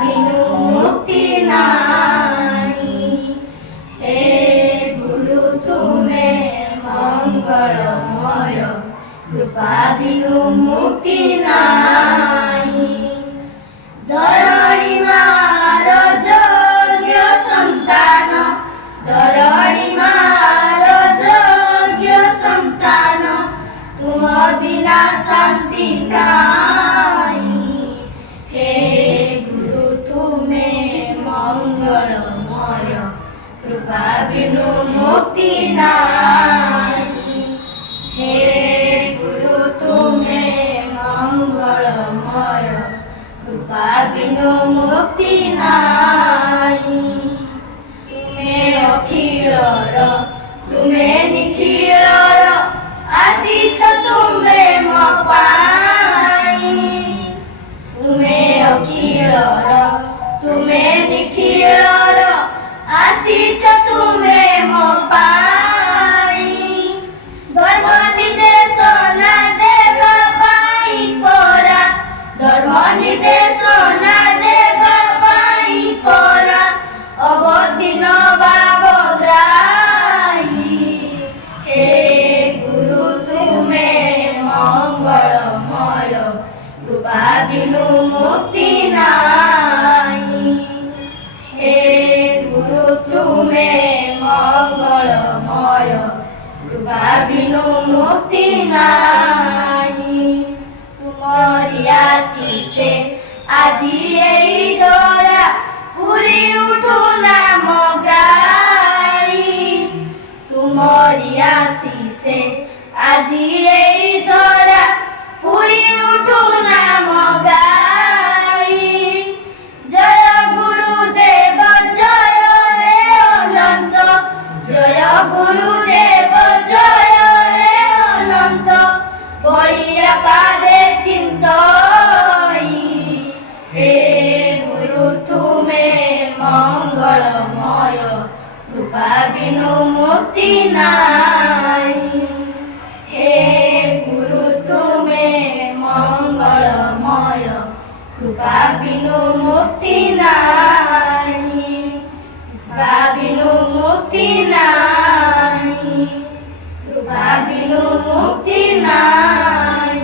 বিনু মুক্তি নাই। হে গুরু তুমে মঙ্গলময়, কৃপা বিনু মুক্তি নাই। ধরণী মার যোগ্য সন্তান, ধরণী মার যোগ্য সন্তান, তুম বিনা শান্তি নাই। হে গুরু তুমে মঙ্গলময়, কৃপা বিনু মুক্তি নাই। হে গুরু তুমে মঙ্গলময়, কৃপা বিনু মুক্তি নাই। তুমে অখিলর, তুমে নিখিলর, আসিছ তুমে ମୋ ପାଇଁ। ତୁମେ ଅଖିଳର, ତୁମେ ନିଖିଳର, ଆସିଛ ତୁମେ ମୋ ପାଇଁ। ଧର୍ମ ନିର୍ଦ୍ଦେଶନା ଦେବା ପାଇଁ ପରା, ଧର୍ମ ନିର୍ଦ୍ଦେଶନା ଦେବା ପାଇଁ ପରା, ଅବତୀର୍ଣ୍ଣ ଭାବଗ୍ରାହୀ। ହେ ଗୁରୁ ତୁମେ ମଙ୍ଗଳମୟ, କୃପା ବିନୁ ମୁକ୍ତି ନାହିଁ। হে গুরু তুমে মঙ্গলময়, কৃপা বিনু মুক্তি নাই। তুমরি আশিষে আজি এই ধরা, পুরি উঠু নাম গাই। তুমরি আশিষে আজি এই ধরা, পুরি উঠু নাম গাই। জয় গুরুদেব জয় হে অনন্ত, জয় গুরুদেব জয় হে অনন্ত, বড়িয়া পাদে চিন্তই। হে গুরু তুমে মঙ্গলময়, কৃপা বিনু মুক্তি নাই। হে গুরু তুমে মঙ্গলময়, কৃপা বিনু মুক্তি নাই। কৃপা বিনু মুক্তি নাই, কৃপা বিনু মুক্তি নাই।